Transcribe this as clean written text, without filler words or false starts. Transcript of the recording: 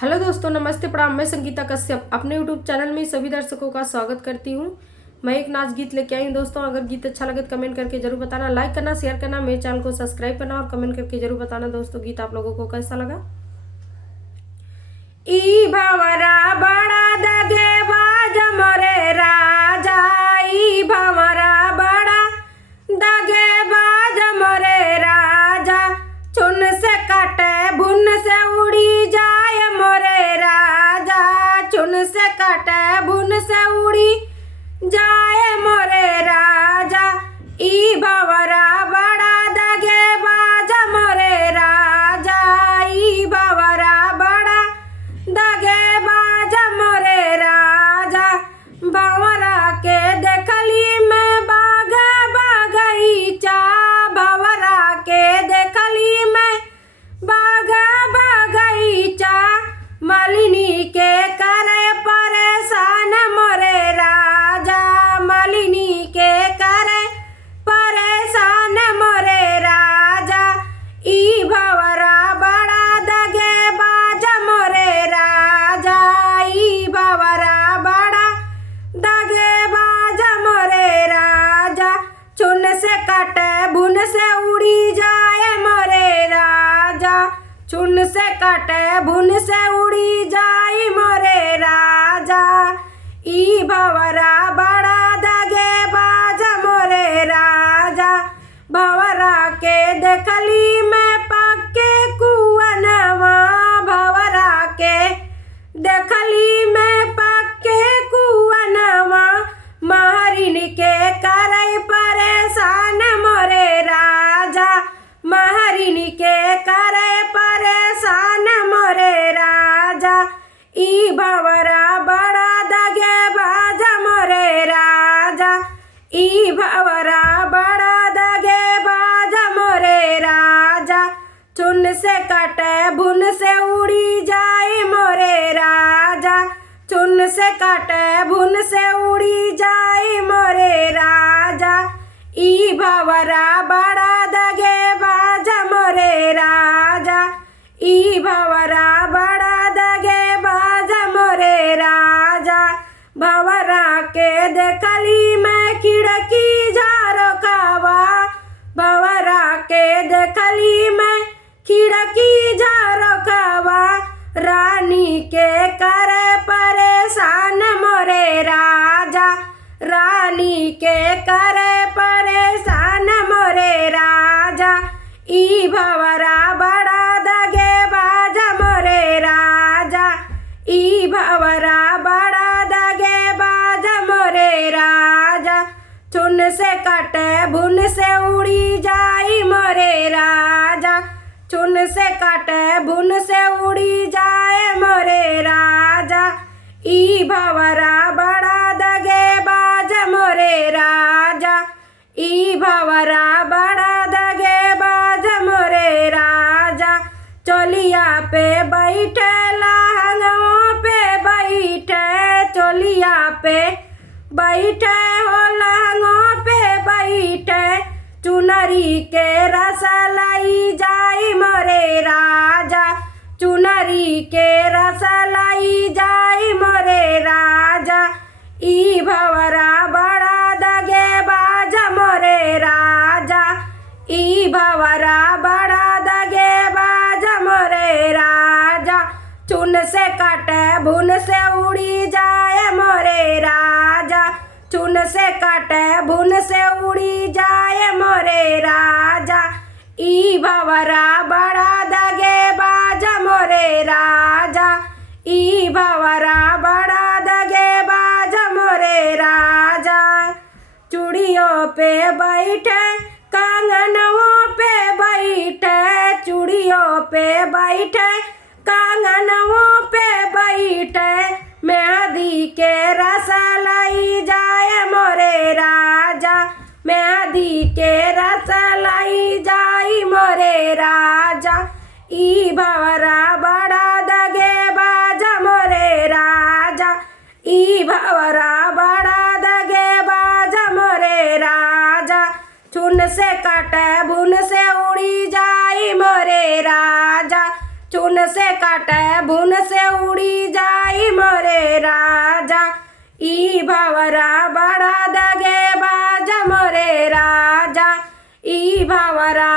Hello दोस्तों, नमस्ते प्रणाम। मैं संगीता कश्यप अपने यूट्यूब चैनल में सभी दर्शकों का स्वागत करती हूँ। मैं एक नाच गीत लेके आई हूँ दोस्तों। अगर गीत अच्छा लगे तो कमेंट करके जरूर बताना, लाइक करना, शेयर करना, मेरे चैनल को सब्सक्राइब करना और कमेंट करके जरूर बताना दोस्तों गीत आप लोगों को कैसा लगा। ई भंवरा बड़ा दगेबाज मोरे राजा, ई भंवरा बड़ा दगेबाज मोरे राजा, चुन से कटे भुन से उड़ी जाए मोरे राजा, चुन से कटे भुन से उड़ी जाए मोरे राजा, ई भंवरा बड़ा दगेबाज मोरे राजा, ई भंवरा बड़ा दगेबाज मोरे राजा। भंवरा के देखली मैं बागा बगीचा, भंवरा के देखली मैं बागा बगीचा, मालिनी के करे परेशान मोरे राजा, मालिनी के करे परेशान मोरे राजा, ई भंवरा बड़ा दगेबाज मोरे राजा, ई भंवरा बड़ा दगेबाज मोरे राजा, चुन से कटे भुन से उड़ी जाए मोरे राजा, चुन से कटे भुन से उड़ी जाए मोरे राजा, ई भंवरा बड़ा दगेबाज मोरे राजा। भंवरा के देखली मैं पक्के कुआनवा, भंवरा के देखली मैं पक्के कुआनवा, महरिन के करे परेशान मोरे राजा, महरिन के करे परेशान मोरे राजा, ई भंवरा बड़ा दगेबाज मोरे राजा, ई भंवरा बड़ा दगेबाज मोरे राजा, चुन से कटे भुन से उड़ी जाए मोरे राजा, चुन से कटे भुन से उड़ी जाए मोरे राजा, ई भंवरा बड़ा दगेबाज मोरे राजा, ई भंवरा बड़ा दगेबाज मोरे राजा। भंवरा के देखली मैं खिड़की झारकावा, भंवरा के देखली मैं खिड़की झारकावा, रानी के करे परेशान मोरे राजा, रानी के करे परेशान मोरे राजा, ई भंवरा बड़ा दगेबाज मोरे राजा, ई भंवरा बड़ा दगेबाज मोरे राजा, चुन से कटे भुन से उड़ी जाई मोरे राजा, चुन से कटे भुन से उड़ी जाए मोरे राजा, ई भंवरा बड़ा दगेबाज मोरे राजा, ई भंवरा बड़ा दगेबाज मोरे राजा। चोलिया पे बैठे लहंगों पे बैठे, चोलिया पे बैठे हो लहंगों पे बैठे, चुनरी के रस लाई जाई मोरे राजा, चुनरी के रस लाई जाई मोरे राजा, ई भंवरा बड़ा दगेबाज मोरे राजा, ई भंवरा बड़ा दगेबाज मोरे राजा, चुन से कटे भुन से उड़ी जाए मोरे राजा, चुन से कटे भुन से उड़ी जाए मोरे राजा, ई भंवरा बड़ा दगेबाज मोरे राजा, ई भंवरा बड़ा दगेबाज मोरे राजा। चूड़ियों पे बैठे कंगनों पे बैठे, चूड़ियों पे बैठे कंगनों पे बैठे, मेहंदी के रस लाई जाए मोरे राजा, मेहंदी के रस लाई जाई मोरे राजा, ई भंवरा बड़ा दगेबाज मोरे राजा, ई भंवरा बड़ा दगेबाज मोरे राजा, चुन से कटे भुन से उड़ी जाई मोरे राजा, चून से काटे भून से उड़ी जाई मोरे राजा। ई भंवरा बड़ा दगे बाजा मोरे राजा। ई भंवरा